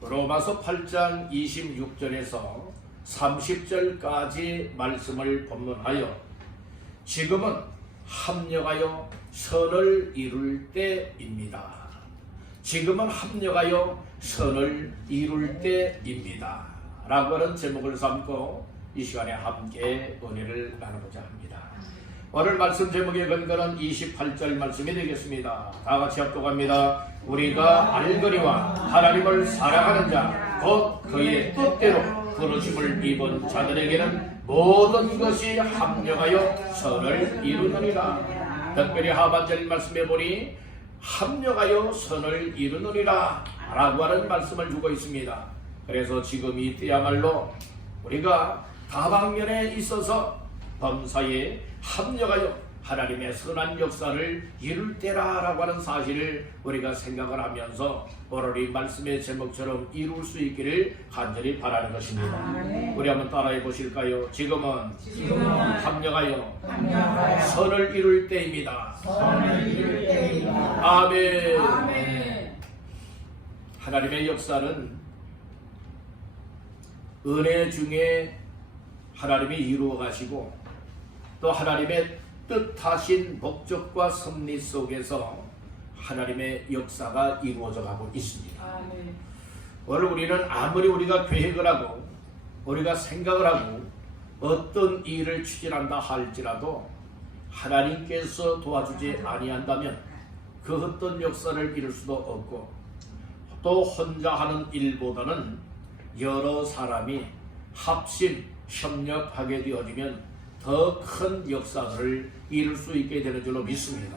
로마서 8장 26절에서 30절까지 말씀을 본문하여 지금은 합력하여 선을 이룰 때입니다. 지금은 합력하여 선을 이룰 때입니다. 라고 하는 제목을 삼고 이 시간에 함께 은혜를 나누고자 합니다. 오늘 말씀 제목의 근거는 28절 말씀이 되겠습니다. 다 같이 합독합니다. 우리가 알거니와 하나님을 사랑하는 자 곧 그의 뜻대로 부르심을 입은 자들에게는 모든 것이 합력하여 선을 이루느니라. 특별히 하반절 말씀해 보니 합력하여 선을 이루느니라 라고 하는 말씀을 주고 있습니다. 그래서 지금 이때야말로 우리가 다방면에 있어서 범사에 합력하여 하나님의 선한 역사를 이룰 때라라고 하는 사실을 우리가 생각을 하면서 오늘 이 말씀의 제목처럼 이룰 수 있기를 간절히 바라는 것입니다. 우리 한번 따라해 보실까요? 지금은 합력하여 선을 이룰 때입니다. 아멘. 하나님의 역사는 은혜 중에 하나님이 이루어 가시고 또 하나님의 뜻하신 목적과 섭리 속에서 하나님의 역사가 이루어져 가고 있습니다. 오늘 우리는 아무리 우리가 계획을 하고 우리가 생각을 하고 어떤 일을 추진한다 할지라도 하나님께서 도와주지 아니한다면 그 어떤 역사를 이룰 수도 없고 또 혼자 하는 일보다는 여러 사람이 합심 협력하게 되어지면 더 큰 역사를 이룰 수 있게 되는 줄로 믿습니다.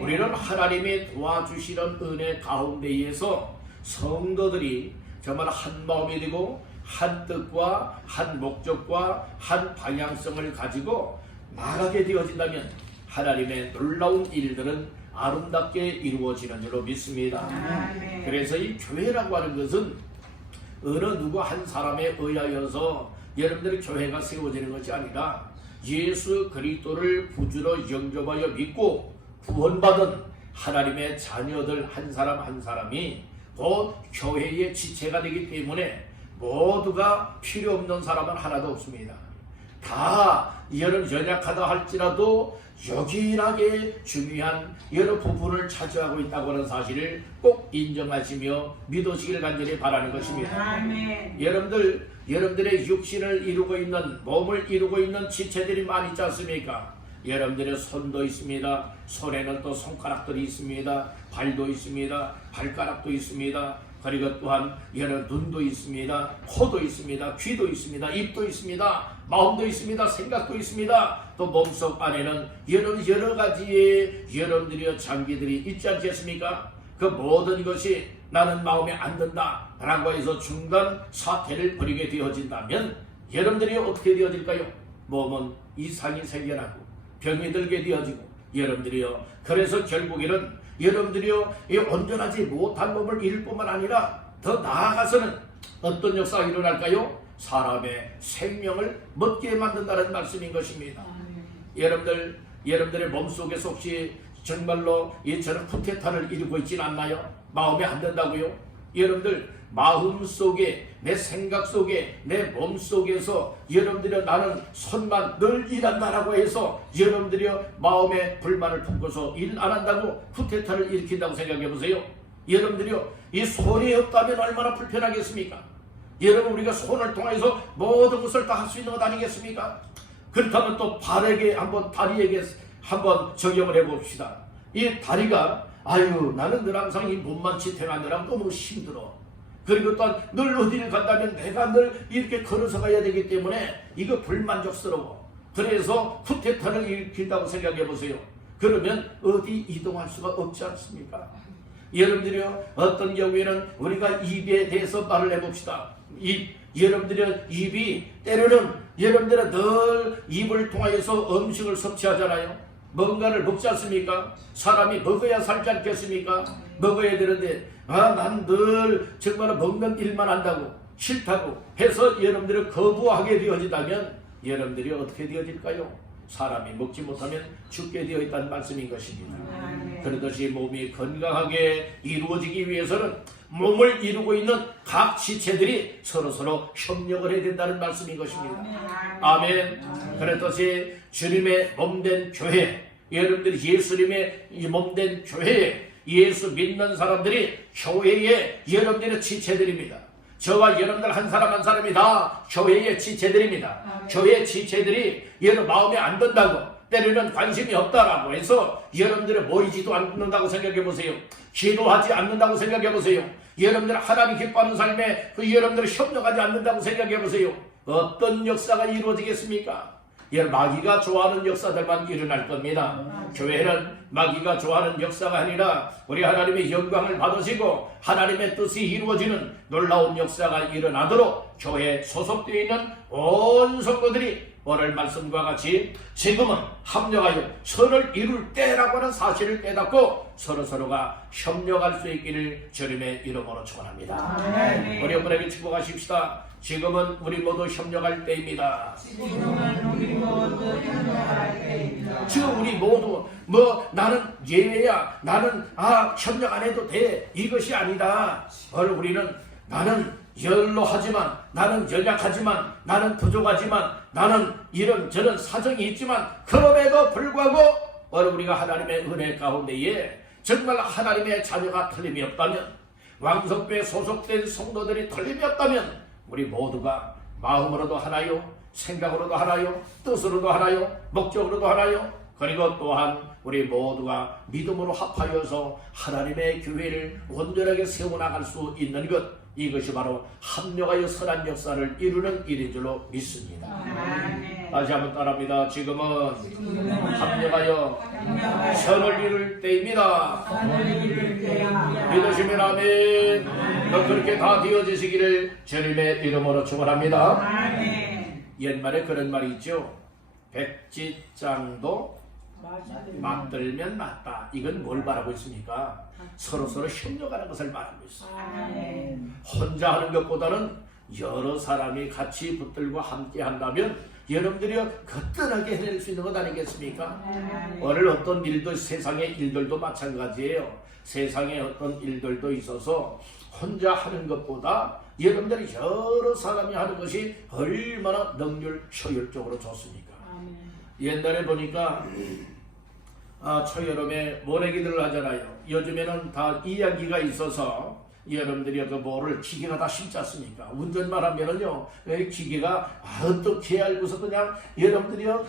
우리는 하나님의 도와주시는 은혜 가운데에서 성도들이 정말 한 마음이 되고 한 뜻과 한 목적과 한 방향성을 가지고 나가게 되어진다면 하나님의 놀라운 일들은 아름답게 이루어지는 줄로 믿습니다. 그래서 이 교회라고 하는 것은 어느 누구 한 사람에 의하여서 여러분들의 교회가 세워지는 것이 아니라 예수 그리스도를 구주로 영접하여 믿고 구원받은 하나님의 자녀들 한 사람 한 사람이 곧 교회의 지체가 되기 때문에 모두가 필요 없는 사람은 하나도 없습니다. 다 여러 연약하다 할지라도 요긴하게 중요한 여러 부분을 차지하고 있다고 하는 사실을 꼭 인정하시며 믿으시길 간절히 바라는 것입니다. 여러분들의 육신을 이루고 있는 몸을 이루고 있는 지체들이 많이 있지 않습니까? 여러분들의 손도 있습니다. 손에는 또 손가락들이 있습니다. 발도 있습니다. 발가락도 있습니다. 그리고 또한 여러 눈도 있습니다. 코도 있습니다. 귀도 있습니다. 입도 있습니다. 마음도 있습니다. 생각도 있습니다. 또 몸속 안에는 여러 가지의 여러분들의 장기들이 있지 않겠습니까? 그 모든 것이 나는 마음에 안 든다 라고 해서 중간 사태를 벌이게 되어진다면 여러분들이 어떻게 되어질까요? 몸은 이상이 생겨나고 병이 들게 되어지고 여러분들이요, 그래서 결국에는 여러분들이요, 이 온전하지 못한 몸을 잃을 뿐만 아니라 더 나아가서는 어떤 역사가 일어날까요? 사람의 생명을 먹게 만든다는 말씀인 것입니다. 여러분들의 몸속에서 혹시 정말로 이처럼 쿠데타를 이루고 있지는 않나요? 마음에 안 든다고요? 여러분들 마음속에, 내 생각 속에, 내 몸속에서 여러분들이 나는 손만 늘 일한다라고 해서 여러분들이 마음에 불만을 품고서 일 안 한다고 쿠데타를 일으킨다고 생각해 보세요. 여러분들이요, 이 손이 없다면 얼마나 불편하겠습니까? 여러분, 우리가 손을 통해서 모든 것을 다 할 수 있는 것 아니겠습니까? 그렇다면 또 발에게 다리에게 한번 적용을 해봅시다. 이 다리가 나는 늘 항상 이 몸만 지탱하느라 너무 힘들어. 그리고 또 늘 어디를 간다면 내가 늘 이렇게 걸어서 가야 되기 때문에 이거 불만족스러워. 그래서 쿠데타를 일으킨다고 생각해 보세요. 그러면 어디 이동할 수가 없지 않습니까? 여러분들이요, 어떤 경우에는 우리가 입에 대해서 말을 해봅시다. 여러분들의 입이 때로는 여러분들은 늘 입을 통하여서 음식을 섭취하잖아요. 뭔가를 먹지 않습니까? 사람이 먹어야 살지 않겠습니까? 먹어야 되는데 난 늘 정말 먹는 일만 한다고 싫다고 해서 여러분들이 거부하게 되어진다면 여러분들이 어떻게 되어질까요? 사람이 먹지 못하면 죽게 되어 있다는 말씀인 것입니다. 그러듯이 몸이 건강하게 이루어지기 위해서는 몸을 이루고 있는 각 지체들이 서로서로 협력을 해야 된다는 말씀인 것입니다. 아멘. 그렇듯이 주님의 몸된 교회, 여러분들이 예수님의 몸된 교회에 예수 믿는 사람들이 교회의 여러분들의 지체들입니다. 저와 여러분들 한 사람 한 사람이 다 교회의 지체들입니다. 교회의 지체들이 여러분 마음에 안 든다고, 때로는 관심이 없다라고 해서 여러분들이 모이지도 않는다고 생각해 보세요. 기도하지 않는다고 생각해 보세요. 여러분들 하나님 기뻐하는 삶에 여러분들이 협력하지 않는다고 생각해 보세요. 어떤 역사가 이루어지겠습니까? 마귀가 좋아하는 역사들만 일어날 겁니다. 교회는 마귀가 좋아하는 역사가 아니라 우리 하나님의 영광을 받으시고 하나님의 뜻이 이루어지는 놀라운 역사가 일어나도록 교회에 소속되어 있는 온 성도들이 오늘 말씀과 같이 지금은 합력하여 선을 이룰 때라고 하는 사실을 깨닫고 서로서로가 협력할 수 있기를 주님의 이름으로 축원합니다. 우리 여러분에게 축복하십시다. 지금은 우리 모두 협력할 때입니다. 지금 우리 모두 나는 예외야, 나는 협력 안 해도 돼, 이것이 아니다. 오늘 우리는 나는 연로하지만, 나는 연약하지만, 나는 부족하지만, 나는 이런저런 사정이 있지만 그럼에도 불구하고 오늘 우리가 하나님의 은혜 가운데에 정말 하나님의 자녀가 틀림이 없다면, 왕성교회에 소속된 성도들이 틀림이 없다면 우리 모두가 마음으로도 하나요, 생각으로도 하나요, 뜻으로도 하나요, 목적으로도 하나요, 그리고 또한 우리 모두가 믿음으로 합하여서 하나님의 교회를 온전하게 세워나갈 수 있는 것, 이것이 바로 합력하여 선한 역사를 이루는 일인 줄로 믿습니다. 다시 한번 따라합니다. 지금은 합력하여 선을 이룰 때입니다. 믿으시면 아멘. 그렇게 다 되어지시기를 주님의 이름으로 축원합니다. 옛말에 그런 말이 있죠. 백지장도 맞들면 맞다. 이건 뭘 말하고 있습니까? 서로서로 협력하는 것을 말하고 있어요. 혼자 하는 것보다는 여러 사람이 같이 붙들고 함께 한다면 여러분들이 거뜬하게 해낼 수 있는 것 아니겠습니까? 오늘 어떤 일도, 세상의 일들도 마찬가지예요. 세상에 어떤 일들도 있어서 혼자 하는 것보다 여러분들이 여러 사람이 하는 것이 얼마나 능률, 효율적으로 좋습니까? 옛날에 보니까 초여름에 모내기들을 하잖아요. 요즘에는 다 이야기가 있어서 여러분들이 그 뭐를 기계가 다 심지 않습니까? 운전만 하면은요, 기계가 어떻게 알고서 그냥 여러분들이요,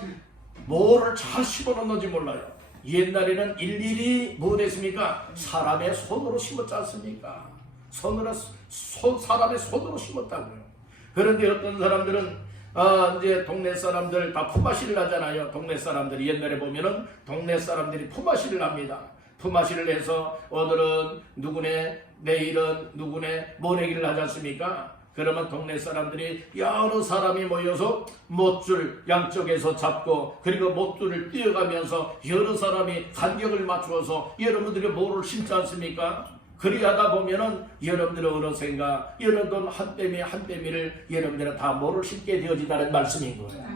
뭐를 잘 심어놓는지 몰라요. 옛날에는 일일이 뭐 했습니까? 사람의 손으로 심었지 않습니까? 사람의 손으로 심었다고요. 그런데 어떤 사람들은 이제 동네 사람들 다 품앗이를 하잖아요. 동네 사람들이 옛날에 보면은 동네 사람들이 품앗이를 합니다. 품앗이를 해서 오늘은 누구네, 내일은 누구네 모내기를 하지 않습니까? 그러면 동네 사람들이 여러 사람이 모여서 못줄 양쪽에서 잡고, 그리고 못줄을 뛰어가면서 여러 사람이 간격을 맞추어서 여러분들이 뭐를 심지 않습니까? 그리하다 보면은 여러분들의 어느샌가 여러분 한 뼘이를 여러분들은 다 뭐를 심게 되어진다는 말씀인 거예요.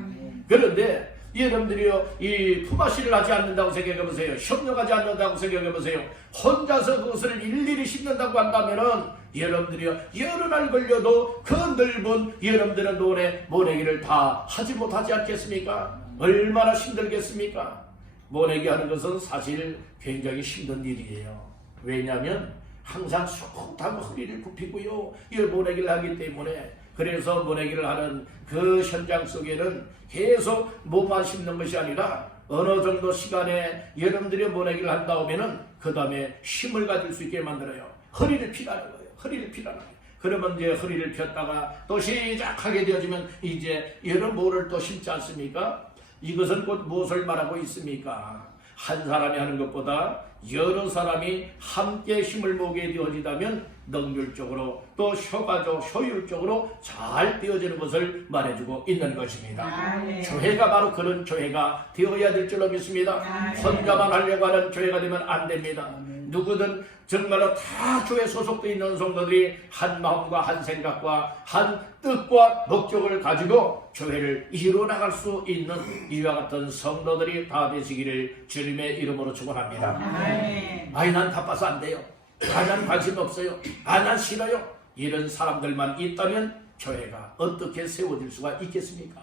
그런데 여러분들이요, 이 품앗이를 하지 않는다고 생각해 보세요. 협력하지 않는다고 생각해 보세요. 혼자서 그것을 일일이 심는다고 한다면은 여러분들이요, 여러 날 걸려도 그 넓은 여러분들의 노래 모내기를 다 하지 못하지 않겠습니까? 얼마나 힘들겠습니까? 모내기 하는 것은 사실 굉장히 힘든 일이에요. 왜냐하면 항상 숱하고 허리를 굽히고요, 이 모내기를 하기 때문에. 그래서 모내기를 하는 그 현장 속에는 계속 몸만 심는 것이 아니라 어느 정도 시간에 여러분들이 모내기를 한다 하면은 그 다음에 힘을 가질 수 있게 만들어요. 허리를 피라는 거예요. 허리를 피라는 거예요. 그러면 이제 허리를 폈다가 또 시작하게 되어지면 이제 여러 모를 또 심지 않습니까? 이것은 곧 무엇을 말하고 있습니까? 한 사람이 하는 것보다 여러 사람이 함께 힘을 모으게 되어지다면 능률적으로 또 효율적으로 잘 되어지는 것을 말해주고 있는 것입니다. 교회가 바로 그런 교회가 되어야 될 줄로 믿습니다. 혼자만 하려고 하는 교회가 되면 안 됩니다. 누구든 정말로 다 교회 소속되어 있는 성도들이 한 마음과 한 생각과 한 뜻과 목적을 가지고 교회를 이루어나갈 수 있는 이와 같은 성도들이 다 되시기를 주님의 이름으로 축원합니다. 아이 난 바빠서 안 돼요. 난 관심 없어요. 난 싫어요. 이런 사람들만 있다면 교회가 어떻게 세워질 수가 있겠습니까?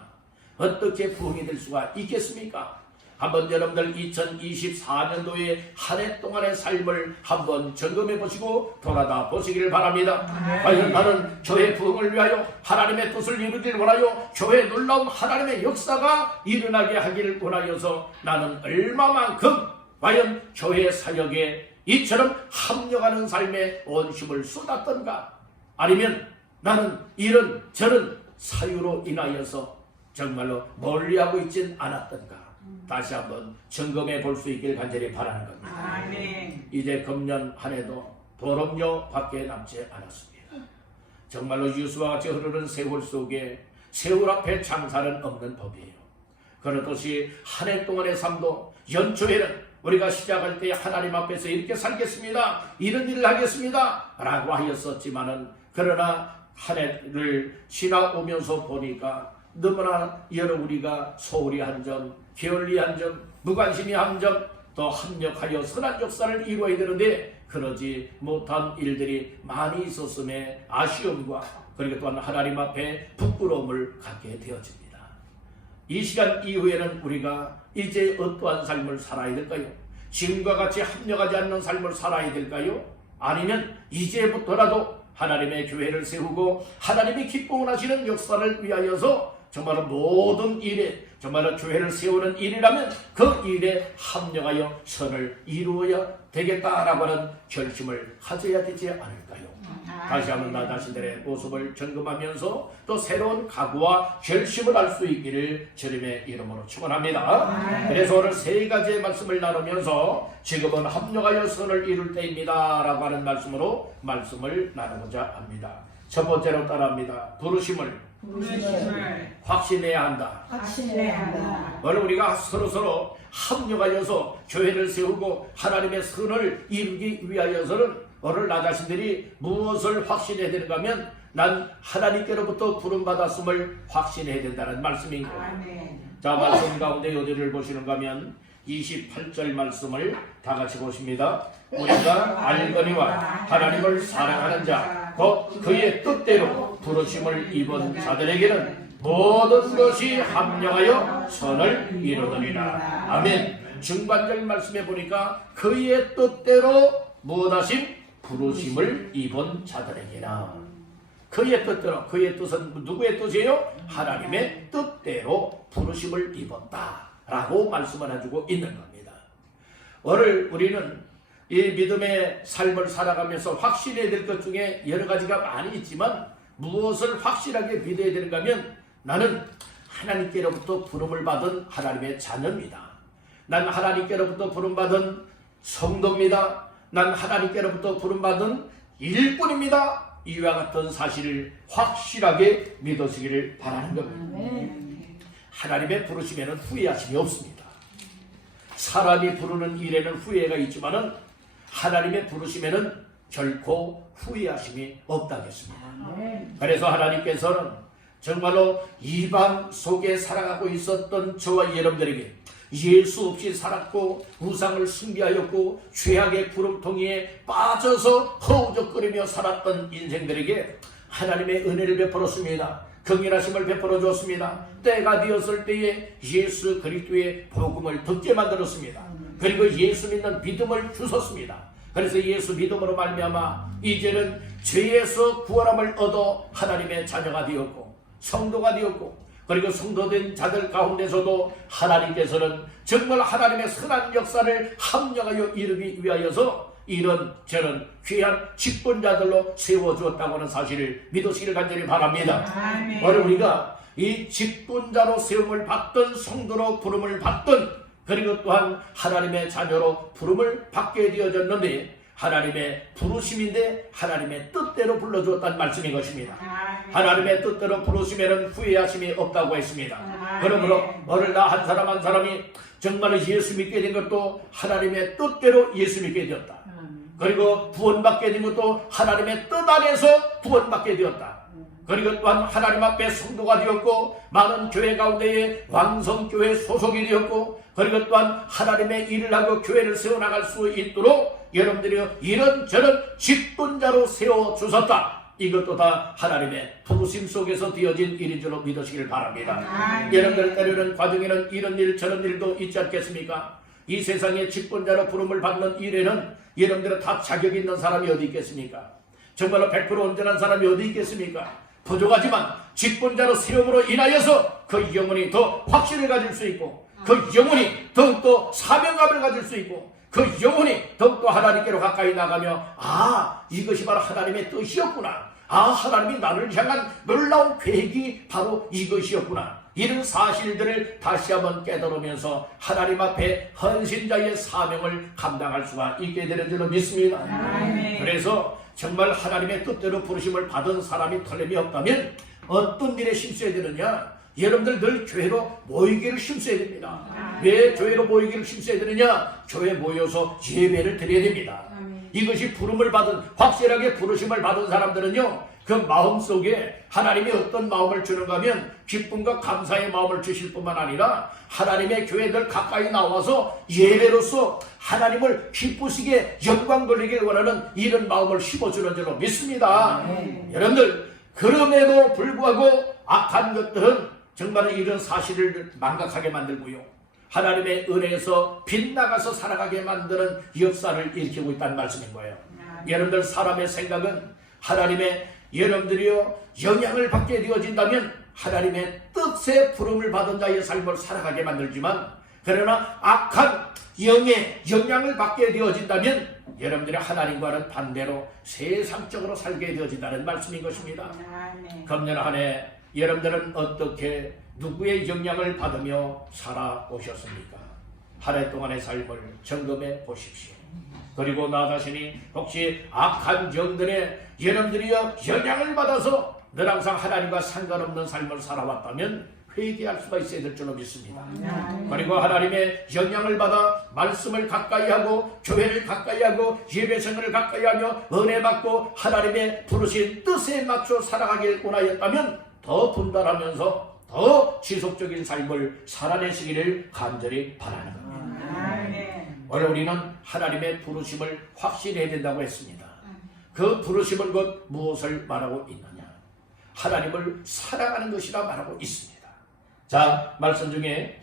어떻게 부흥이 될 수가 있겠습니까? 한번 여러분들 2024년도에 한 해 동안의 삶을 한번 점검해 보시고 돌아다 보시기를 바랍니다. 과연 나는 교회 부흥을 위하여 하나님의 뜻을 이루길 원하여 교회 놀라운 하나님의 역사가 일어나게 하기를 원하여서 나는 얼마만큼 과연 교회 사역에 이처럼 합력하는 삶에 온심을 쏟았던가, 아니면 나는 이런 저런 사유로 인하여서 정말로 멀리하고 있진 않았던가, 다시 한번 점검해 볼 수 있길 간절히 바라는 겁니다. 아멘. 이제 금년 한 해도 도럼요 밖에 남지 않았습니다. 정말로 유수와 같이 흐르는 세월 속에 세월 앞에 장사는 없는 법이에요. 그렇듯이 한 해 동안의 삶도 연초에는 우리가 시작할 때 하나님 앞에서 이렇게 살겠습니다, 이런 일을 하겠습니다 라고 하였었지만은, 그러나 한 해를 지나오면서 보니까 너무나 여러 우리가 소홀히 한 점, 게을리한 점, 무관심이 한 점, 또 합력하여 선한 역사를 이루어야 되는데 그러지 못한 일들이 많이 있었음에 아쉬움과, 그리고 또한 하나님 앞에 부끄러움을 갖게 되어집니다. 이 시간 이후에는 우리가 이제 어떠한 삶을 살아야 될까요? 지금과 같이 합력하지 않는 삶을 살아야 될까요? 아니면 이제부터라도 하나님의 교회를 세우고 하나님이 기뻐 하시는 역사를 위하여서 정말로 모든 일에 정말로 교회를 세우는 일이라면 그 일에 합력하여 선을 이루어야 되겠다라고 하는 결심을 가져야 되지 않을까요? 다시 한번 나 자신들의 모습을 점검하면서 또 새로운 각오와 결심을 할 수 있기를 주님의 이름으로 축원합니다. 그래서 오늘 세 가지의 말씀을 나누면서 지금은 합력하여 선을 이룰 때입니다 라고 하는 말씀을 나누고자 합니다. 첫 번째로 따라합니다. 부르심을 확신해야 한다. 오늘 우리가 서로 합력하여서 교회를 세우고 하나님의 선을 이루기 위하여서는 오늘 나 자신들이 무엇을 확신해야 되는가 하면, 난 하나님께로부터 부름받았음을 확신해야 된다는 말씀인 거예요. 자, 말씀 가운데 요대를 보시는가 하면 28절 말씀을 다 같이 보십니다. 우리가 알거니와 하나님을 사랑하는 자 곧 그의 뜻대로 부르심을 입은 자들에게는 모든 것이 합력하여 선을 이루느니라. 아멘. 중반절 말씀에 보니까 그의 뜻대로 무엇하심? 부르심을 입은 자들에게나. 그의 뜻대로, 그의 뜻은 누구의 뜻이에요? 하나님의 뜻대로 부르심을 입었다 라고 말씀을 해주고 있는 겁니다. 오늘 우리는 이 믿음의 삶을 살아가면서 확실해야 될 것 중에 여러 가지가 많이 있지만, 무엇을 확실하게 믿어야 되는가 하면, 나는 하나님께로부터 부름을 받은 하나님의 자녀입니다. 난 하나님께로부터 부름받은 성도입니다. 난 하나님께로부터 부름받은 일꾼입니다. 이와 같은 사실을 확실하게 믿으시기를 바라는 겁니다. 하나님의 부르심에는 후회하심이 없습니다. 사람이 부르는 일에는 후회가 있지만은 하나님의 부르심에는 결코 후회하심이 없다겠습니다. 그래서 하나님께서는 정말로 이방 속에 살아가고 있었던 저와 여러분들에게 예수 없이 살았고 우상을 숭배하였고 죄악의 구름통이에 빠져서 허우적거리며 살았던 인생들에게 하나님의 은혜를 베풀었습니다. 긍휼하심을 베풀어 줬습니다. 때가 되었을 때에 예수 그리스도의 복음을 듣게 만들었습니다. 그리고 예수 믿는 믿음을 주셨습니다. 그래서 예수 믿음으로 말미암아 이제는 죄에서 구원함을 얻어 하나님의 자녀가 되었고 성도가 되었고, 그리고 성도된 자들 가운데서도 하나님께서는 정말 하나님의 선한 역사를 합력하여 이루기 위하여서 이런 저런 귀한 직분자들로 세워주었다고 하는 사실을 믿으시기를 간절히 바랍니다. 오늘 우리가 이 직분자로 세움을 받던, 성도로 부름을 받던, 그리고 또한 하나님의 자녀로 부름을 받게 되어졌는데, 하나님의 부르심인데 하나님의 뜻대로 불러주었다는 말씀인 것입니다. 하나님의 뜻대로 부르심에는 후회하심이 없다고 했습니다. 그러므로 오늘 나 한 사람 한 사람이 정말로 예수 믿게 된 것도 하나님의 뜻대로 예수 믿게 되었다. 그리고 구원받게 된 것도 하나님의 뜻 안에서 구원받게 되었다. 그리고 또한 하나님 앞에 성도가 되었고 많은 교회 가운데에 왕성교회 소속이 되었고 그리고 또한 하나님의 일을 하고 교회를 세워나갈 수 있도록 여러분들이 이런저런 직분자로 세워주셨다. 이것도 다 하나님의 부르심 속에서 되어진 일인 줄로 믿으시길 바랍니다. 여러분들 때로는 과정에는 이런 일 저런 일도 있지 않겠습니까? 이 세상에 직분자로 부름을 받는 일에는 여러분들은 다 자격이 있는 사람이 어디 있겠습니까? 정말로 100% 온전한 사람이 어디 있겠습니까? 부족하지만 직분자로 세움으로 인하여서 그 영혼이 더 확신을 가질 수 있고 그 영혼이 더욱더 사명감을 가질 수 있고 그 영혼이 더욱더 하나님께로 가까이 나가며 이것이 바로 하나님의 뜻이었구나. 하나님이 나를 향한 놀라운 계획이 바로 이것이었구나. 이런 사실들을 다시 한번 깨달으면서 하나님 앞에 헌신자의 사명을 감당할 수가 있게 되는 줄로 믿습니다. 그래서 정말 하나님의 뜻대로 부르심을 받은 사람이 틀림이 없다면 어떤 일에 힘써야 되느냐? 여러분들 늘 교회로 모이기를 힘써야 됩니다. 왜 교회로 모이기를 힘써야 되느냐? 교회 모여서 예배를 드려야 됩니다. 이것이 부름을 받은, 확실하게 부르심을 받은 사람들은요, 그 마음속에 하나님이 어떤 마음을 주는가 하면 기쁨과 감사의 마음을 주실 뿐만 아니라 하나님의 교회들 가까이 나와서 예배로서 하나님을 기쁘시게 영광 돌리길 원하는 이런 마음을 심어주는 줄로 믿습니다. 여러분들 그럼에도 불구하고 악한 것들은 정말 이런 사실을 망각하게 만들고요, 하나님의 은혜에서 빗나가서 살아가게 만드는 역사를 일으키고 있다는 말씀인 거예요. 여러분들 사람의 생각은 하나님의 여러분들이요 영향을 받게 되어진다면 하나님의 뜻에 부름을 받은 자의 삶을 살아가게 만들지만, 그러나 악한 영의 영향을 받게 되어진다면 여러분들이 하나님과는 반대로 세상적으로 살게 되어진다는 말씀인 것입니다. 금년 한 해 여러분들은 어떻게 누구의 영향을 받으며 살아오셨습니까? 한 해 동안의 삶을 점검해 보십시오. 그리고 나 자신이 혹시 악한 영들의 여러분들이여 영향을 받아서 늘 항상 하나님과 상관없는 삶을 살아왔다면 회개할 수가 있어야 될 줄로 믿습니다. 그리고 하나님의 영향을 받아 말씀을 가까이 하고 교회를 가까이 하고 예배생활을 가까이 하며 은혜 받고 하나님의 부르신 뜻에 맞춰 살아가길 원하였다면 더 분발하면서 더 지속적인 삶을 살아내시기를 간절히 바라는 겁니다. 오늘 우리는 하나님의 부르심을 확신해야 된다고 했습니다. 그 부르심은 곧 무엇을 말하고 있느냐? 하나님을 사랑하는 것이라 말하고 있습니다. 자, 말씀 중에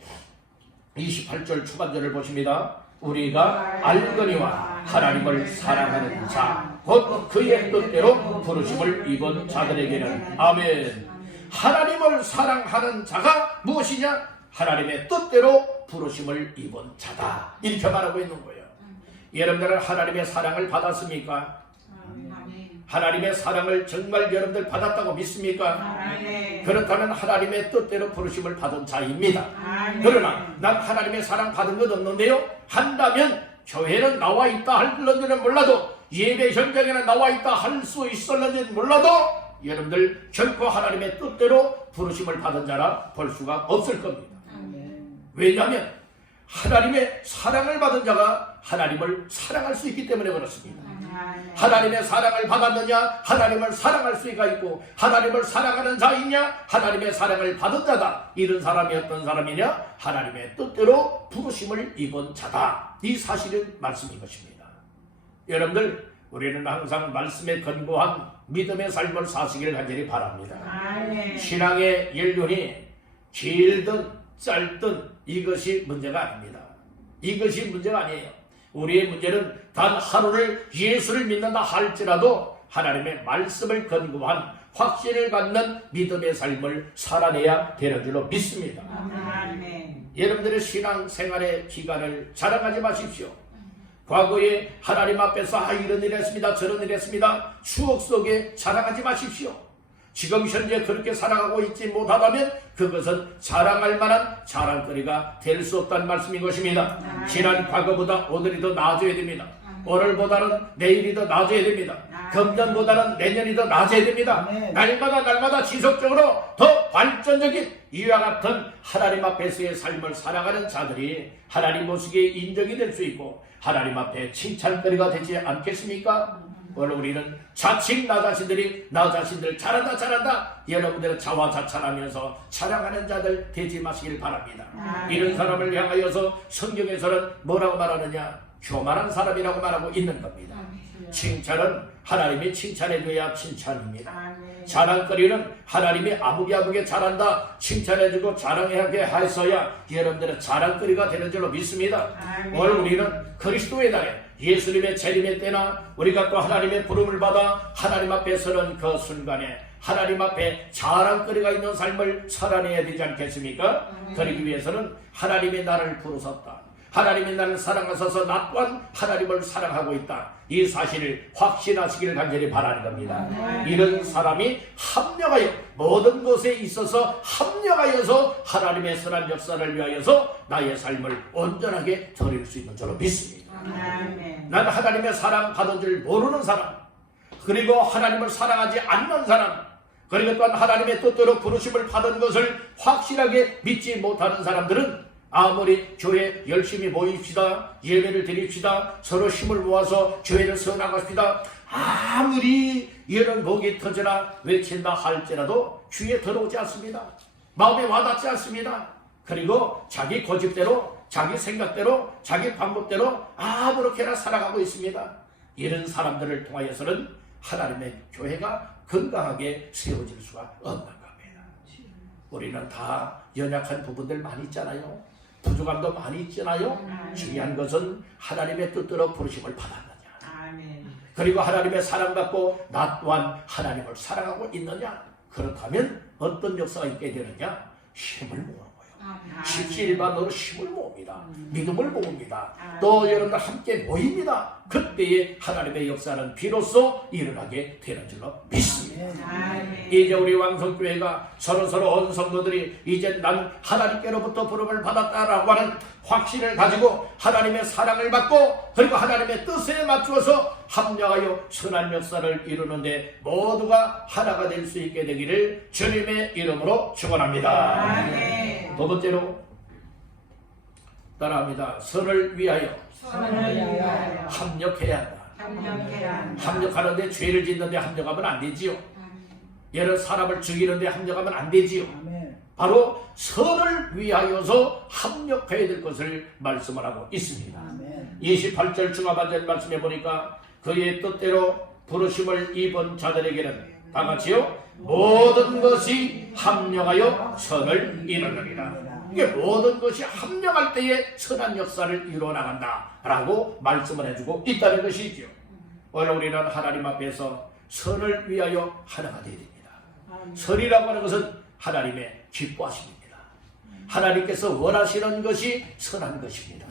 28절 초반절을 보십니다. 우리가 알거니와 하나님을 사랑하는 자, 곧 그의 뜻대로 부르심을 입은 자들에게는 아멘. 하나님을 사랑하는 자가 무엇이냐? 하나님의 뜻대로 부르심을 입은 자다. 이렇게 말하고 있는 거예요. 여러분들은 하나님의 사랑을 받았습니까? 하나님의 사랑을 정말 여러분들 받았다고 믿습니까? 그렇다면 하나님의 뜻대로 부르심을 받은 자입니다. 그러나 난 하나님의 사랑 받은 것 없는데요? 한다면 교회는 나와 있다 할런지는 몰라도 예배 현장에는 나와 있다 할 수 있었는지는 몰라도 여러분들 결코 하나님의 뜻대로 부르심을 받은 자라 볼 수가 없을 겁니다. 왜냐하면 하나님의 사랑을 받은 자가 하나님을 사랑할 수 있기 때문에 그렇습니다. 하나님의 사랑을 받았느냐? 하나님을 사랑할 수가 있고, 하나님을 사랑하는 자이냐? 하나님의 사랑을 받은 자다. 이런 사람이 어떤 사람이냐? 하나님의 뜻대로 부르심을 입은 자다. 이 사실은 말씀인 것입니다. 여러분들, 우리는 항상 말씀에 근거한 믿음의 삶을 사시기를 간절히 바랍니다. 신앙의 연륜이 길든 짧든 이것이 문제가 아닙니다. 이것이 문제가 아니에요. 우리의 문제는 단 하루를 예수를 믿는다 할지라도 하나님의 말씀을 근거한 확신을 갖는 믿음의 삶을 살아내야 되는 줄로 믿습니다. 여러분들의 신앙생활의 기간을 자랑하지 마십시오. 과거에 하나님 앞에서 이런 일 했습니다, 저런 일 했습니다, 추억 속에 자랑하지 마십시오. 지금 현재 그렇게 살아가고 있지 못하다면 그것은 자랑할 만한 자랑거리가 될 수 없다는 말씀인 것입니다. 지난 과거보다 오늘이 더 나아져야 됩니다. 오늘보다는 내일이 더 나아져야 됩니다. 금년보다는 내년이 더 나아져야 됩니다. 날마다 지속적으로 더 발전적인 이와 같은 하나님 앞에서의 삶을 살아가는 자들이 하나님 모습에 인정이 될 수 있고, 하나님 앞에 칭찬거리가 되지 않겠습니까? 오늘 우리는 자칭 나 자신들 잘한다 여러분들은 자화자찬하면서 자랑하는 자들 되지 마시길 바랍니다. 이런 사람을 향하여서 성경에서는 뭐라고 말하느냐? 교만한 사람이라고 말하고 있는 겁니다. 칭찬은 하나님이 칭찬해줘야 칭찬입니다. 자랑거리는 하나님이 아무개 잘한다 칭찬해주고 자랑하게 하였어야 여러분들은 자랑거리가 되는 줄로 믿습니다. 오늘 우리는 그리스도의 날에 예수님의 재림의 때나 우리가 또 하나님의 부름을 받아 하나님 앞에 서는 그 순간에 하나님 앞에 자랑거리가 있는 삶을 살아내야 되지 않겠습니까? 그러기 위해서는 하나님이 나를 부르셨다, 하나님이 나를 사랑하셔서 나 또한 하나님을 사랑하고 있다, 이 사실을 확신하시기를 간절히 바라는 겁니다. 이런 사람이 합력하여 모든 것에 있어서 합력하여서 하나님의 선한 역사를 위하여서 나의 삶을 온전하게 드릴 수 있는 줄로 믿습니다. 난 하나님의 사랑 받은 줄 모르는 사람, 그리고 하나님을 사랑하지 않는 사람, 그리고 또한 하나님의 뜻대로 부르심을 받은 것을 확실하게 믿지 못하는 사람들은 아무리 교회 열심히 모입시다, 예배를 드립시다, 서로 힘을 모아서 교회를 세워나갑시다, 아무리 이런 목이 터져라 외친다 할지라도 귀에 들어오지 않습니다. 마음에 와닿지 않습니다. 그리고 자기 고집대로, 자기 생각대로, 자기 방법대로 아무렇게나 살아가고 있습니다. 이런 사람들을 통하여서는 하나님의 교회가 건강하게 세워질 수가 없는 겁니다. 우리는 다 연약한 부분들 많이 있잖아요. 부족함도 많이 있잖아요. 중요한 것은 하나님의 뜻대로 부르심을 받았느냐, 그리고 하나님의 사랑받고 나 또한 하나님을 사랑하고 있느냐. 그렇다면 어떤 역사가 있게 되느냐? 힘을 모으는 거예요. 십시일반으로 힘을 모읍니다. 믿음을 모읍니다. 또 여러분들 함께 모입니다. 그때의 하나님의 역사는 비로소 일어나게 되는 줄로 믿습니다. 이제 우리 왕성교회가 서로 온 성도들이 이제 난 하나님께로부터 부름을 받았다라고 하는 확신을 가지고 하나님의 사랑을 받고 그리고 하나님의 뜻에 맞추어서 합력하여 선한 역사를 이루는데 모두가 하나가 될 수 있게 되기를 주님의 이름으로 축원합니다. 두 번째로 따라합니다. 선을 위하여 합력해야 한다. 합력하는데 죄를 짓는데 합력하면 안 되지요. 예를 사람을 죽이는데 합력하면 안 되지요. 바로 선을 위하여서 합력해야 될 것을 말씀을 하고 있습니다. 28절 중하반절 말씀해 보니까 그의 뜻대로 부르심을 입은 자들에게는 다 같이요, 모든 것이 합력하여 선을 이루느니라. 이게 모든 것이 합력할 때에 선한 역사를 이루어나간다 라고 말씀을 해주고 있다는 것이죠. 오늘 우리는 하나님 앞에서 선을 위하여 하나가 되어야 됩니다. 선이라고 하는 것은 하나님의 기뻐하십니다. 하나님께서 원하시는 것이 선한 것입니다.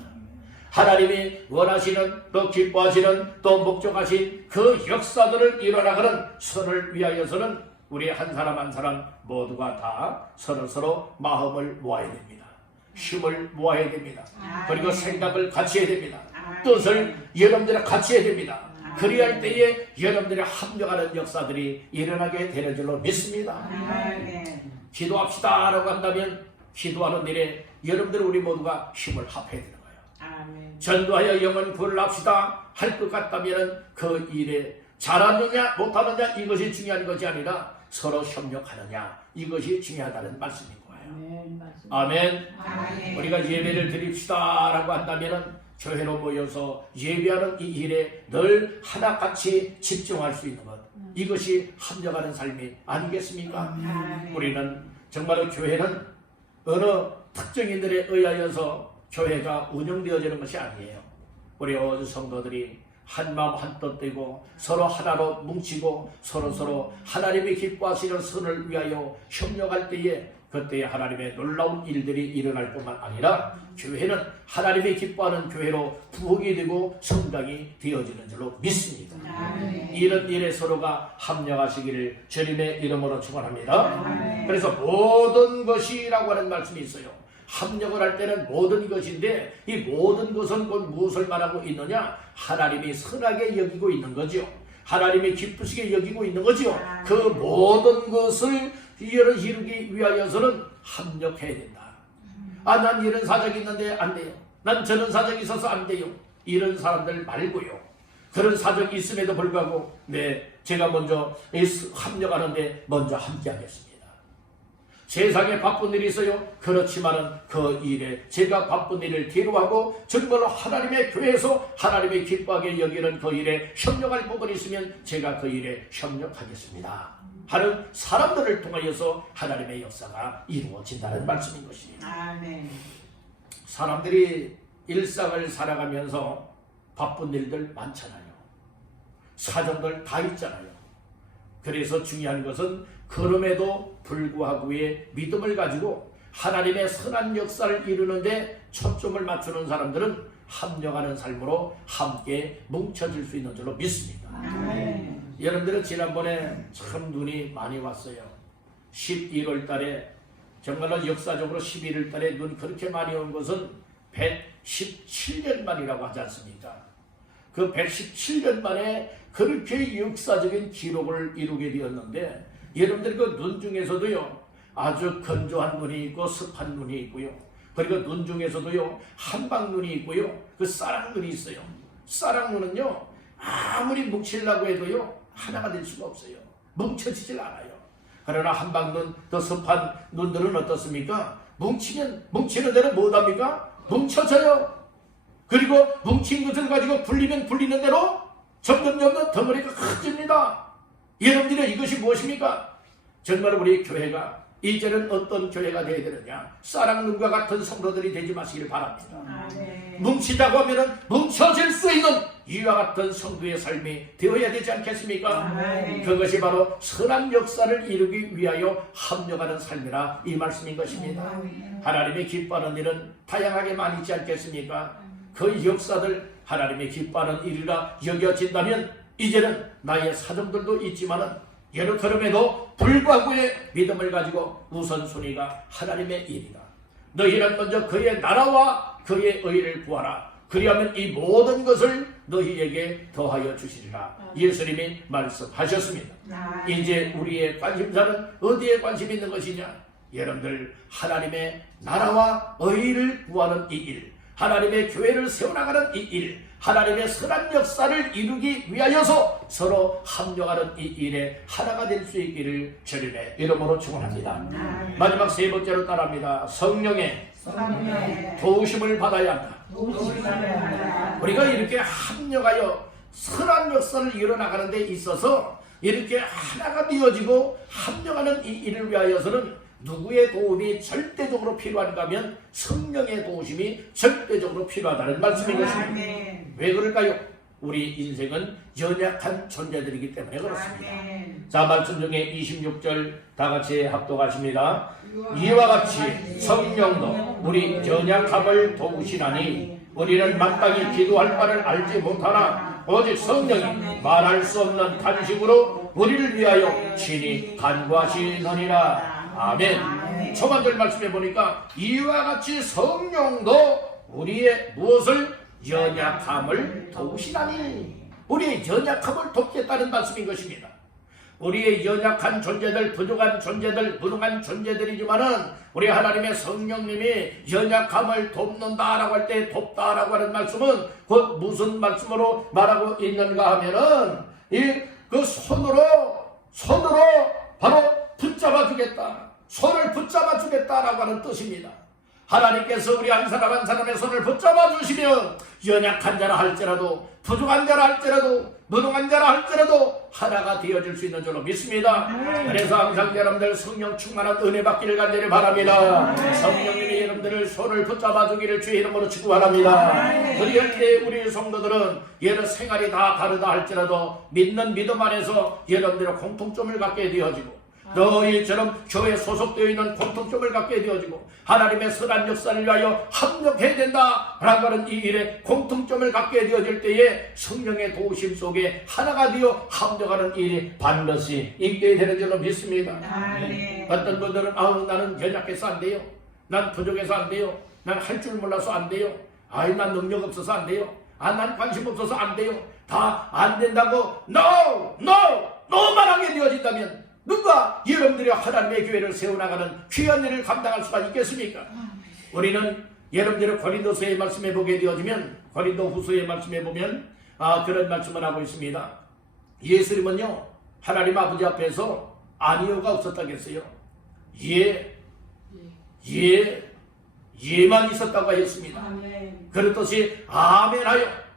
하나님이 원하시는 또 기뻐하시는 또 목적하신 그 역사들을 이뤄나가는 선을 위하여서는 우리 한 사람 한 사람 모두가 다 서로 마음을 모아야 됩니다. 힘을 모아야 됩니다. 그리고 생각을 같이 해야 됩니다. 뜻을 여러분들이 같이 해야 됩니다. 그리할 때에 여러분들이 합력하는 역사들이 일어나게 되는 줄로 믿습니다. 기도합시다 라고 한다면 기도하는 일에 여러분들 우리 모두가 힘을 합해야 되는 거예요. 전도하여 영혼 구원을 합시다 할 것 같다면 그 일에 잘하느냐 못하느냐 이것이 중요한 것이 아니라 서로 협력하느냐 이것이 중요하다는 말씀인 거예요. 아멘. 우리가 예배를 드립시다 라고 한다면 교회로 모여서 예배하는 이 일에 늘 하나같이 집중할 수 있는 것, 이것이 합력하는 삶이 아니겠습니까? 우리는 정말로 교회는 어느 특정인들에 의하여서 교회가 운영되어지는 것이 아니에요. 우리 온 성도들이 한마음 한뜻 되고 서로 하나로 뭉치고 서로 하나님이 기뻐하시는 선을 위하여 협력할 때에 그때에 하나님의 놀라운 일들이 일어날 뿐만 아니라 교회는 하나님이 기뻐하는 교회로 부흥이 되고 성당이 되어지는 줄로 믿습니다. 이런 일에 서로가 합력하시기를 주님의 이름으로 축원합니다. 그래서 모든 것이라고 하는 말씀이 있어요. 합력을 할 때는 모든 것인데 이 모든 것은 곧 무엇을 말하고 있느냐? 하나님이 선하게 여기고 있는 거죠. 하나님이 기쁘시게 여기고 있는 거죠. 그 모든 것을 이루기 위하여서는 합력해야 된다. 난 이런 사정이 있는데 안 돼요. 난 저런 사정이 있어서 안 돼요. 이런 사람들 말고요. 그런 사정이 있음에도 불구하고 제가 먼저 합력하는데 먼저 함께하겠습니다. 세상에 바쁜 일이 있어요. 그렇지만은 그 일에 제가 바쁜 일을 뒤로하고 정말로 하나님의 교회에서 하나님의 기뻐하게 여기는 그 일에 협력할 부분이 있으면 제가 그 일에 협력하겠습니다 하는 사람들을 통하여서 하나님의 역사가 이루어진다는 말씀인 것입니다. 아멘. 사람들이 일상을 살아가면서 바쁜 일들 많잖아요. 사정들 다 있잖아요. 그래서 중요한 것은 그럼에도 불구하고의 믿음을 가지고 하나님의 선한 역사를 이루는데 초점을 맞추는 사람들은 합력하는 삶으로 함께 뭉쳐질 수 있는 줄로 믿습니다. 아멘. 여러분들은 지난번에 참 눈이 많이 왔어요. 11월 달에 정말로 역사적으로 11월 달에 눈 그렇게 많이 온 것은 117년 만이라고 하지 않습니까? 그 117년 만에 그렇게 역사적인 기록을 이루게 되었는데 여러분들 그 눈 중에서도요 아주 건조한 눈이 있고 습한 눈이 있고요, 그리고 눈 중에서도요 한방눈이 있고요, 그 싸락눈이 있어요. 싸락눈은요 아무리 뭉치려고 해도요 하나가 될 수가 없어요. 뭉쳐지질 않아요. 그러나 한방눈, 더 습한 눈들은 어떻습니까? 뭉치면 뭉치는 대로 못합니까? 뭉쳐져요. 그리고 뭉친 것을 가지고 불리면 불리는 대로 점점 덩어리가 커집니다. 여러분들의 이것이 무엇입니까? 정말 우리 교회가 이제는 어떤 교회가 되어야 되느냐? 쌀락눈과 같은 성도들이 되지 마시길 바랍니다. 아멘. 뭉치자고 하면은 뭉쳐질 수 있는 이와 같은 성도의 삶이 되어야 되지 않겠습니까? 아멘. 그것이 바로 선한 역사를 이루기 위하여 합력하는 삶이라 이 말씀인 것입니다. 하나님이 기뻐하는 일은 다양하게 많이 있지 않겠습니까? 그 역사들 하나님이 기뻐하는 일이라 여겨진다면 이제는 나의 사정들도 있지만은 여러 그럼에도 불구하고의 믿음을 가지고 우선순위가 하나님의 일이다. 너희는 먼저 그의 나라와 그의 의를 구하라. 그리하면 이 모든 것을 너희에게 더하여 주시리라. 예수님이 말씀하셨습니다. 이제 우리의 관심사는 어디에 관심이 있는 것이냐? 여러분들 하나님의 나라와 의를 구하는 이 일, 하나님의 교회를 세워나가는 이 일, 하나님의 선한 역사를 이루기 위하여서 서로 합력하는 이 일에 하나가 될 수 있기를 주님의 이름으로 축원합니다. 마지막 세 번째로 따라합니다. 성령의 도우심을 받아야 한다. 우리가 이렇게 합력하여 선한 역사를 이뤄나가는 데 있어서 이렇게 하나가 되어지고 합력하는 이 일을 위하여서는 누구의 도움이 절대적으로 필요한가 하면 성령의 도우심이 절대적으로 필요하다는 말씀인 것입니다. 왜 그럴까요? 우리 인생은 연약한 존재들이기 때문에 그렇습니다. 자, 말씀 중에 26절 다 같이 합독하십니다. 이와 같이 성령도 우리 연약함을 도우시나니 우리는 마땅히 기도할 바를 알지 못하나 오직 성령이 말할 수 없는 탄식으로 우리를 위하여 친히 간구하시느니라. 아멘. 초반절 말씀해 보니까 이와 같이 성령도 우리의 무엇을 연약함을 도우시나니, 우리의 연약함을 돕겠다는 말씀인 것입니다. 우리의 연약한 존재들, 부족한 존재들, 무능한 존재들이지만은 우리 하나님의 성령님이 연약함을 돕는다라고 할 때 돕다라고 하는 말씀은 곧 무슨 말씀으로 말하고 있는가 하면은 그 손으로 바로 붙잡아 주겠다, 손을 붙잡아 주겠다라고 하는 뜻입니다. 하나님께서 우리 한 사람 한 사람의 손을 붙잡아 주시면 연약한 자라 할지라도, 부족한 자라 할지라도, 무능한 자라 할지라도 하나가 되어질 수 있는 줄로 믿습니다. 그래서 항상 여러분들 성령 충만한 은혜 받기를 간절히 바랍니다. 성령님이 여러분들을 손을 붙잡아 주기를 주의 이름으로 축복합니다. 그리할 때 우리 성도들은 여러 생활이 다 다르다 할지라도 믿는 믿음 안에서 여러분들의 공통점을 갖게 되어지고 너희처럼 교회에 소속되어 있는 공통점을 갖게 되어지고 하나님의 선한 역사를 위하여 합력해야 된다라고 하는 이 일에 공통점을 갖게 되어질 때에 성령의 도우심 속에 하나가 되어 합력하는 일이 반드시 있게 되는 줄로 믿습니다. 어떤 분들은 나는 연약해서 안 돼요, 난 부족해서 안 돼요, 난 할 줄 몰라서 안 돼요, 난 능력 없어서 안 돼요, 난 관심 없어서 안 돼요, 다 안 된다고 no만 하게 되어진다면 누가 여러분들이 하나님의 교회를 세워나가는 귀한 일을 감당할 수가 있겠습니까? 우리는 여러분들의 고린도서의 말씀에 보게 되어지면 고린도 후서의 말씀에 보면 그런 말씀을 하고 있습니다. 예수님은요 하나님 아버지 앞에서 아니요가 없었다겠어요. 예만 있었다고 했습니다. 아멘. 그렇듯이 아멘하여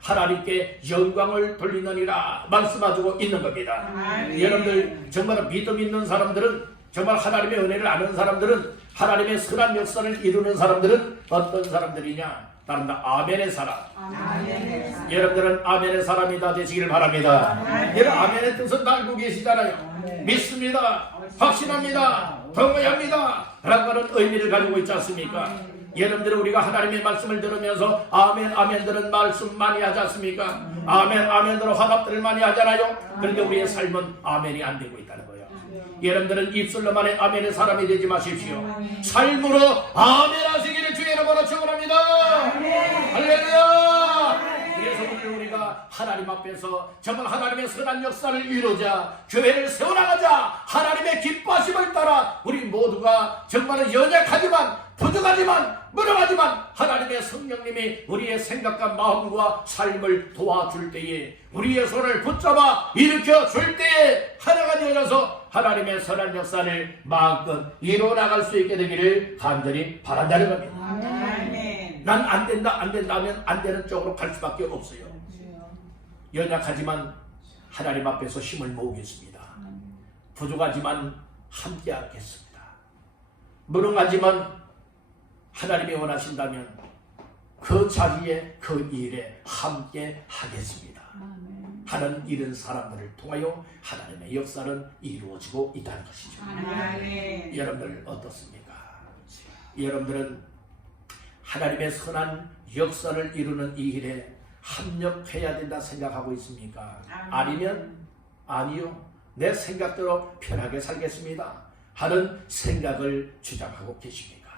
하나님께 영광을 돌리느니라 말씀하고 있는 겁니다. 아멘. 여러분들 정말 믿음 있는 사람들은, 정말 하나님의 은혜를 아는 사람들은, 하나님의 선한 역사를 이루는 사람들은 어떤 사람들이냐? 다른 아멘의 사람. 아멘. 여러분들은 아멘의 사람이 다 되시길 바랍니다. 여러분 아멘의 뜻은 알고 계시잖아요. 믿습니다. 확신합니다. 동의합니다. 라는 의미를 가지고 있지 않습니까? 여러분들 우리가 하나님의 말씀을 들으면서 아멘들은 말씀 많이 하지 않습니까? 아멘으로 화답들을 많이 하잖아요. 그런데 우리의 삶은 아멘이 안 되고 있다는 거예요. 여러분들은 입술로만의 아멘의 사람이 되지 마십시오. 삶으로 아멘 하시기를 주의 이름으로 축원합니다. 할렐루야. 그래서 오늘 우리가 하나님 앞에서 정말 하나님의 선한 역사를 이루자, 교회를 세워나가자, 하나님의 기뻐하심을 따라 우리 모두가 정말 연약하지만 부족하지만 무능하지만 하나님의 성령님이 우리의 생각과 마음과 삶을 도와줄 때에, 우리의 손을 붙잡아 일으켜 줄 때에 하나가 되어서 하나님의 선한 역사를 마음껏 이루어나갈 수 있게 되기를 간절히 바란다는 겁니다. 아멘. 난 안 된다 하면 안 되는 쪽으로 갈 수밖에 없어요. 연약하지만 하나님 앞에서 힘을 모으겠습니다. 부족하지만 함께 하겠습니다. 무능하지만 하나님이 원하신다면 그 자리에 그 일에 함께 하겠습니다. 하는 이런 사람들을 통하여 하나님의 역사는 이루어지고 있다는 것이죠. 아멘. 여러분들 어떻습니까? 여러분들은 하나님의 선한 역사를 이루는 이 일에 합력해야 된다 생각하고 있습니까? 아니면 아니요, 내 생각대로 편하게 살겠습니다 하는 생각을 주장하고 계십니까?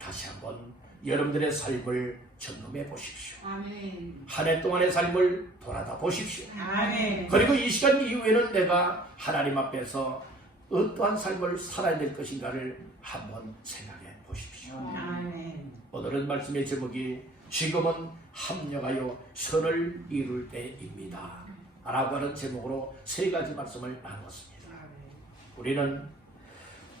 다시 한번 여러분들의 삶을 점검해 보십시오. 아멘. 한 해 동안의 삶을 돌아다 보십시오. 아멘. 그리고 이 시간 이후에는 내가 하나님 앞에서 어떠한 삶을 살아야 될 것인가를 한번 생각해 보십시오. 아멘. 오늘은 말씀의 제목이 지금은 합력하여 선을 이룰 때입니다 라고 하는 제목으로 세 가지 말씀을 나눴습니다. 우리는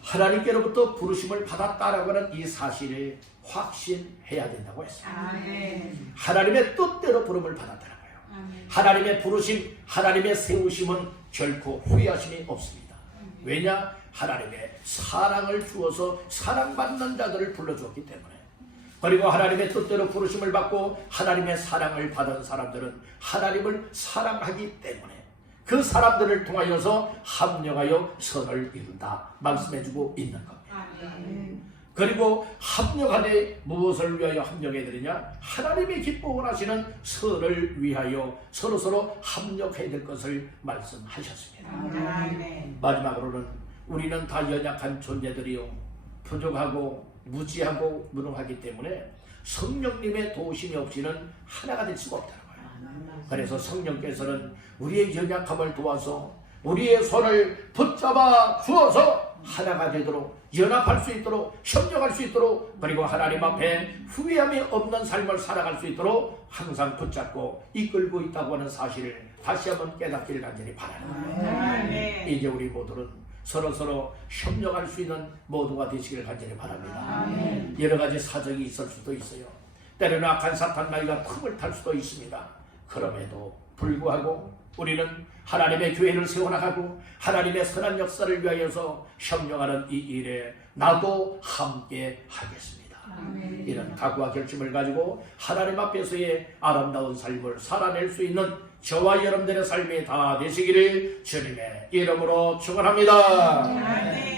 하나님께로부터 부르심을 받았다라고 하는 이 사실을 확신해야 된다고 했습니다. 아멘. 하나님의 뜻대로 부름을 받았다는 거예요. 아멘. 하나님의 부르심, 하나님의 세우심은 결코 후회하심이 없습니다. 왜냐? 하나님의 사랑을 주어서 사랑받는 자들을 불러주었기 때문에. 그리고 하나님의 뜻대로 부르심을 받고 하나님의 사랑을 받은 사람들은 하나님을 사랑하기 때문에 그 사람들을 통하여서 합력하여 선을 이룬다 말씀해주고 있는 겁니다. 아멘. 그리고 합력하되 무엇을 위하여 합력해야 되느냐? 하나님이 기뻐 원하시는 선을 위하여 서로서로 합력해야 될 것을 말씀하셨습니다. 아멘. 마지막으로는 우리는 다 연약한 존재들이요, 부족하고 무지하고 무능하기 때문에 성령님의 도우심이 없이는 하나가 될 수가 없다는 거예요. 그래서 성령께서는 우리의 연약함을 도와서 우리의 손을 붙잡아 주어서 하나가 되도록, 연합할 수 있도록, 협력할 수 있도록, 그리고 하나님 앞에 후회함이 없는 삶을 살아갈 수 있도록 항상 붙잡고 이끌고 있다고 하는 사실을 다시 한번 깨닫기를 간절히 바랍니다. 아멘. 이제 우리 모두는 서로서로 협력할 수 있는 모두가 되시기를 간절히 바랍니다. 아멘. 여러 가지 사정이 있을 수도 있어요. 때로는 악한 사탄 마귀가 틈을 탈 수도 있습니다. 그럼에도 불구하고 우리는 하나님의 교회를 세워나가고 하나님의 선한 역사를 위하여서 협력하는 이 일에 나도 함께 하겠습니다. 아멘. 이런 각오와 결심을 가지고 하나님 앞에서의 아름다운 삶을 살아낼 수 있는 저와 여러분들의 삶이 다 되시기를 주님의 이름으로 축원합니다. 아멘.